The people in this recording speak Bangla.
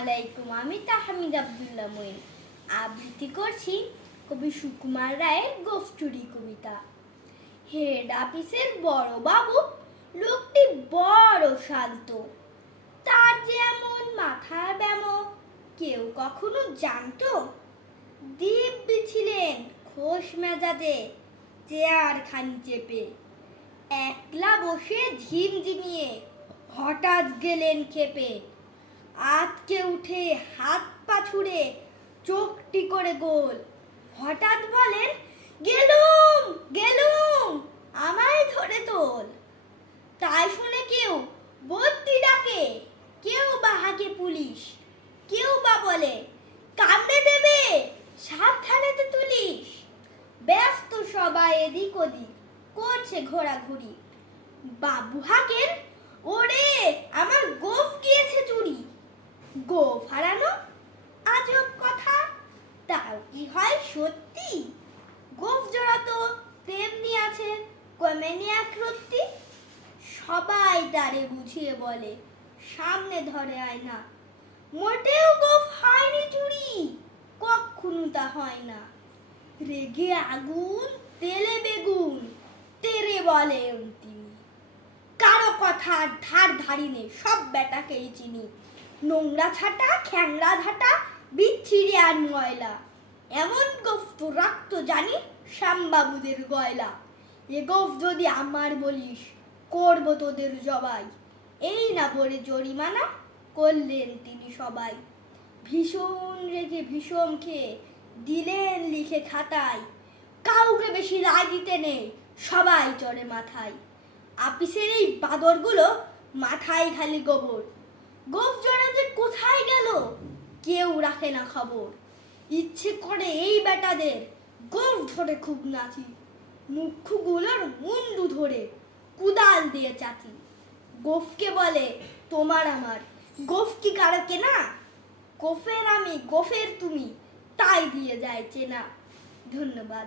আলাইকুম। আমি তাহমিদ আব্দুল্লাহ মঈন আবৃত্তি করছি কবি সুকুমার রায়ের গোফ চুরি কবিতা। হেড অফিসের বড় বাবু লোকটি বড় শান্ত, তার যে এমন মাথার ব্যামো কেউ কখনো জানতো? দিব্যি ছিলেন খোশ মেজাজে, চেয়ার খানি চেপে একলা বসে ঝিমঝিমিয়ে হঠাৎ গেলেন খেপে। আতকে উঠে হাত পা ছুড়ে চোখটি করে গোল, হঠাৎ বলেন, গেলুম গেলুম আমায় ধরে তোল। তাই শুনে কেউ বদ্যি ডাকে, কেউ বা হাঁকে পুলিশ, কেউ বা বলে কামড়ে দেবে সাবধানেতে তুলিস। ব্যস্ত সবাই এদিক ওদিক করছে ঘোরাঘুরি, বাবু হাঁকেন, ওরে আমার গোফ গিয়েছে চুরি। গোফ হারানো আজব কথা, তাও কি হয় সত্যি? গোফ জোড়া তো তেমনি আছে কমেনি এক রত্তি। সবাই তারে বুঝিয়ে বলে, সামনে ধরে আয়না, মোটেও গোফ হয়নি চুরি, কখনো তা হয় না। রেগে আগুন তেলে বেগুন তেরে বলেন তিনি, কারো কথা ধার ধারিনে সব বেটাকেই চিনি। নোংরা ছাটা খ্যাংরা ঝাঁটা বিচ্ছিরি আর ময়লা, এমন গোফ তো রাখতো জানি শ্যামবাবুদের গয়লা। এ গোফ যদি আমার বলিস করব তোদের জবাই, এই না বলে জরিমানা করলেন তিনি সবাই। ভীষণ রেগে ভীষণ খেয়ে দিলেন লিখে খাতায়, কাউকে বেশি রায় দিতে নেই সবাই চড়ে মাথায়। আপিসের এই বাদরগুলো মাথায় খালি গোবর, গোফ জোড়া যে কোথায় গেল কেউ রাখে না খবর। ইচ্ছে করে এই বেটাদের গোফ ধরে খুব নাচি, মুখগুলোর মুন্ডু ধরে কুদাল দিয়ে চাচি। গোফকে বলে তোমার আমার, গোফ কি কারো কেনা? গোফের আমি গোফের তুমি, তাই দিয়ে যায় চেনা। ধন্যবাদ।